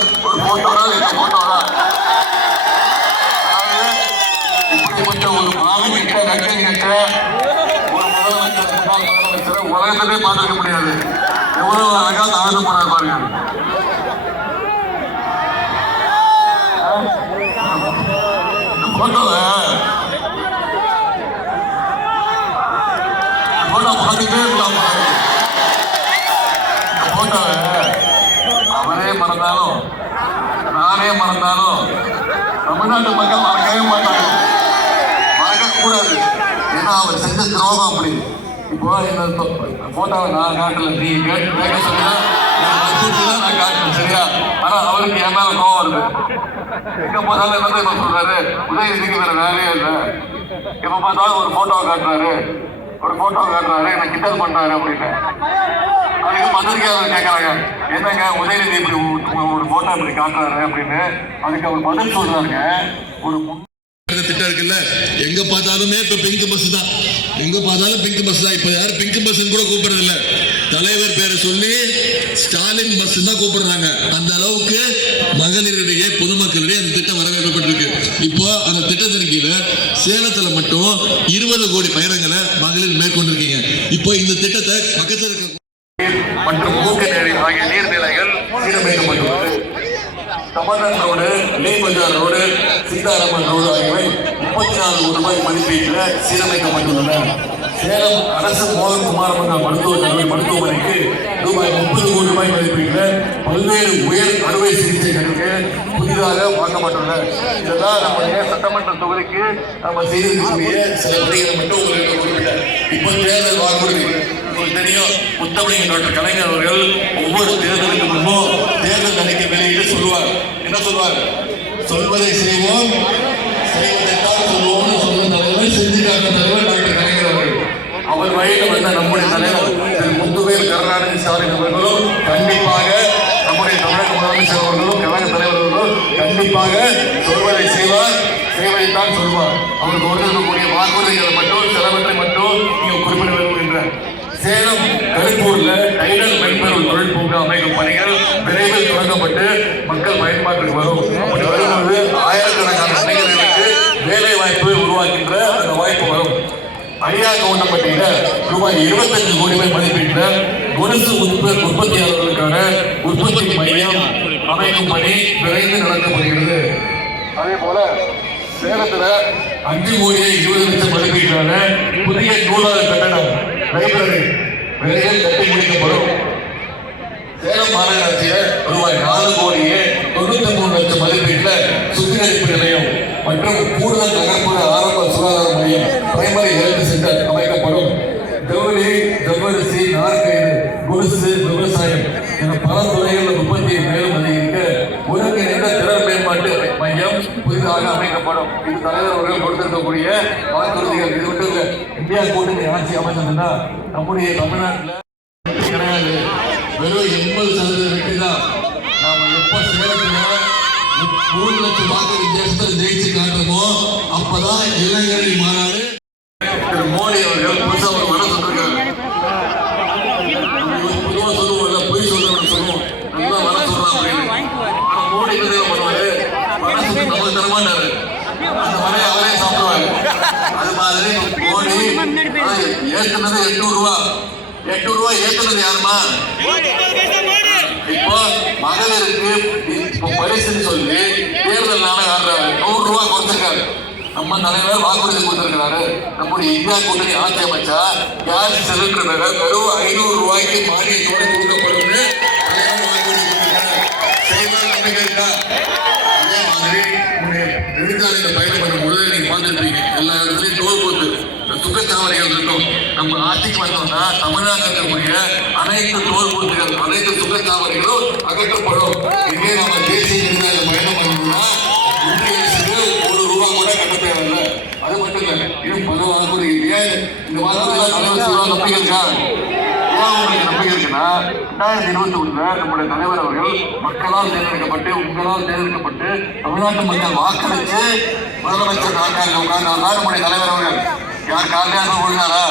ஏதாவது ஒரு போட்டோடா இந்த போட்டோடா இப்படிப்பட்ட ஒரு மாநில நக்கல் ஒரு முதலமைச்சர் முன்னாள் முதலமைச்சரை உலகத்திலே பார்த்துக்க முடியாது எவ்வளவு அழகா தாழ்ந்து போனார் பாருங்க இந்த போட்டோ பார்த்துட்டே இருக்கலாம் போட்டோவை அவரே மறந்தாலும் நானே மறந்தாலும் தமிழ்நாட்டு மக்கள் மறக்கவே மாட்டாங்க. மறக்கக்கூடாது. ஏன்னா அவர் செஞ்ச துரோகம் அப்படி. இப்போ என்ன போட்டோவை நான் காட்டல. நீ கேட்டு கேட்க சொன்னா தான் நான் காட்டல சரியா? ஆனா அவருக்கு என் மேல கோவம் வருது. எங்க போனாலும் என்ன தெரியுமா சொல்றாரு? உதயநிதிக்கு வேற வேலையே இல்லை. எப்ப பார்த்தாலும் ஒரு போட்டோவை காட்டுறாரு. ஒரு போட்டோ காட்டுறாரு. என்ன கிண்டல் பண்றாரு அப்படின்னு. பத்திரிகையாளர் கேட்குறாங்க என்னங்க உதயநிதி இப்படி ஒரு- போட்டோ இப்படி காட்டுறாரு அப்படின்னு அதுக்கு அவர் பதில் சொல்றாங்க ஒரு திட்டம் இருக்குல்ல? எங்க பார்த்தாலுமே இப்ப பிங்க் பஸ் தான். எங்க பார்த்தாலும் பிங்க் பஸ் தான். இப்ப யாரும் பிங்க் பஸ் கூட கூப்பிடுறது இல்ல தலைவர் பேரை சொல்லி ஸ்டாலின் பஸ் தான் கூப்பிடுறாங்க. அந்த அளவுக்கு மகளிரிடையே பொதுமக்களிடையே அந்த திட்டம் வரவேற்கப்பட்டிருக்கு. இப்போ அந்த திட்டத்தின் கீழே சேலத்துல மட்டும் இருபது கோடி பயணங்களை மகளிர் மேற்கொண்டிருக்கீங்க. தமிழ்நாடு ரோடு லேபஜார் ரோடு சீதாராமன் ரோடு ஆகியவை முப்பத்தி நாலு ரூபாய் மதிப்பீட்டில் சீரமைக்கப்பட்டுள்ளன. சேலம் அரசு மோகன் குமாரமங்கா மருத்துவ மருத்துவமனைக்கு ரூபாய் முப்பது கோடி ரூபாய் மதிப்பீட்டில் பல்வேறு உயர் அறுவை சிகிச்சைகளுக்கு புதிதாக வாங்கப்பட்டுள்ளன. இதெல்லாம் நம்முடைய சட்டமன்ற தொகுதிக்கு நம்ம செய்திருக்கக்கூடிய சில பணிகளை மட்டும் உங்களுக்கு குறிப்பிட்டேன் இப்போ தேர்தல் வாக்குறுதி. உங்களுக்கு தெரியும் முத்தமிழ் டாக்டர் கலைஞர் அவர்கள் ஒவ்வொரு தேர்தலுக்கு முன்பும் தேர்தல் அறிக்கை வெளியிட்டு சொல்லுவார். என்ன சொல்வார் சொல்வதை செய்வோம் செய்வதைத்தான் சொல்லுவோம்னு சொன்ன தலைவர் செஞ்சு காட்ட தலைவர் டாக்டர் கலைஞர் அவர்கள். அவர் வழியில் வந்த நம்முடைய தலைவர் திரு முத்துவேல் கருணாநிதி ஸ்டாலின் அவர்களும் கண்டிப்பாக நம்முடைய தமிழக முதலமைச்சர் அவர்களும் கழக தலைவர் அவர்களும் கண்டிப்பாக சொல்வதை செய்வார் செய்வதைத்தான் சொல்வார். அவர் கொடுத்திருக்கக்கூடிய வாக்குறுதிகளை மட்டும் செலவற்றை மட்டும் நீங்கள் குறிப்பிட என்றார். சேலம் கருப்பூர்ல டைடல் மென்பொருள் தொழில் அமைக்கும் பணிகள் விரைவில் தொடங்கப்பட்டு மக்கள் பயன்பாட்டுக்கு வரும். அப்படி வரும்போது ஆயிரக்கணக்கான இளைஞர்களுக்கு வேலை வாய்ப்பு உருவாக்கின்ற அந்த வாய்ப்பு வரும். ஐயா கவுண்டப்பட்டியில ரூபாய் இருபத்தஞ்சு கோடி ரூபாய் மதிப்பீட்டுல கொலுசு உற்பத்தி உற்பத்தியாளர்களுக்கான உற்பத்தி மையம் அமைக்கும் பணி விரைந்து நடத்தப்படுகிறது. அதே போல சேலத்துல அஞ்சு கோடியே இருபது லட்சம் மதிப்பீட்டான புதிய நூலக கட்டணம் லைப்ரரி விரைவில் கட்டி முடிக்கப்படும் சேலம் மாநகராட்சியில ரூபாய் நாலு கோடியே தொண்ணூத்தி மூணு லட்சம் மதிப்பீட்டுல சுத்திகரிப்பு நிலையம் மற்றும் கூடுதல் நகர்ப்புற ஆரம்ப சுகாதார மையம் பிரைமரி ஹெல்த் சென்டர் அமைக்கப்படும். ஜவுளி ஜவ்வரிசி நார்கயிறு கொலுசு விவசாயம் என பல துறைகளில் உற்பத்தியை மேலும் அமைக்கப்படும் தலைவர் அவர்கள் கொடுத்திருக்கக்கூடிய வாக்குறுதிகள் இது மட்டும் இல்லை இந்தியா கூட்டணி ஆட்சி அமைச்சதுன்னா நம்முடைய தமிழ்நாட்டில் கிடையாது. வெறும் எண்பது சதவீத வெற்றி தான். நாம எப்ப சேலத்துல மூணு லட்சம் வாக்கு வித்தியாசத்தில் ஜெயிச்சு காட்டுறோமோ அப்பதான் இளைஞரணி மாநாடு. மோடி அவர்கள் புதுசாக ஒரு மனம் அந்த வரையை அவரே அது மாதிரி கோழி ஏற்றுனது எட்நூறு ரூபா எட்நூறு ரூபா ஏற்றுனது யாருமா? இப்போ மகளிருக்கு இப்போ பரிசுன்னு சொல்லி தேர்தல் நாடகம் ஆடுறாரு. நூறு ரூபா கொடுத்துருக்காரு. நம்ம தலைவர் வாக்குறுதி கொடுத்திருக்கிறாரு. நம்முடைய இந்தியா கூட்டணி ஆட்சி அமைச்சா கேஸ் சிலிண்டர் விலை? வெறும் ஐநூறு ரூபாய்க்கு மானியத்தோடு கொடுக்கப்படும் தலைவர் வாக்குறுதி கொடுத்திருக்காரு செய்வார் நெடுஞ்சாலையில பயணம் பொழுது நீங்க பார்த்துருப்பீங்க எல்லா இடத்துலயும் டோல் போட்டு சுங்கச்சாவடிகள் இருக்கும் நம்ம ஆட்சிக்கு வந்தோம்னா தமிழ்நாட்டில் இருக்கக்கூடிய அனைத்து டோல் போட்டுகள் அனைத்து சுங்கச்சாவடிகளும் அகற்றப்படும். இதே நம்ம தேசிய நெடுஞ்சாலை பயணம் பண்ணணும்னா ஒன்றிய அரசுக்கு ஒரு ரூபா கூட கட்ட தேவையில்லை. அது மட்டும் இல்லை இது பல வாக்குறுதி இந்த வாக்குறுதிலாம் தலைவர் சொல்லுவாங்க நம்பிக்கை ரெண்டாயிரத்தி இருபத்தி ஒண்ணுல நம்முடைய தலைவர் அவர்கள் மக்களால் தேர்ந்தெடுக்கப்பட்டு உங்களால் தேர்ந்தெடுக்கப்பட்டு தமிழ்நாட்டு மக்கள் வாக்களித்து முதலமைச்சர் நாற்காலில் உட்கார்ந்தார் நம்முடைய தலைவர் அவர்கள். யார் காலையாக போனாரா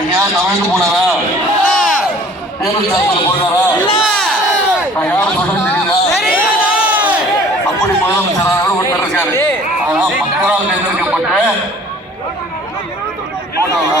எங்கேயாவது தமிழுக்கு போனாரா? தேர்தல் சார்பில் போனாரா? நான் யாரும் சொல்றேன் தெரியுதா அப்படி முதலமைச்சராக ஒருத்தர் இருக்காரு. ஆனா மக்களால் தேர்ந்தெடுக்கப்பட்ட போட்டோவா?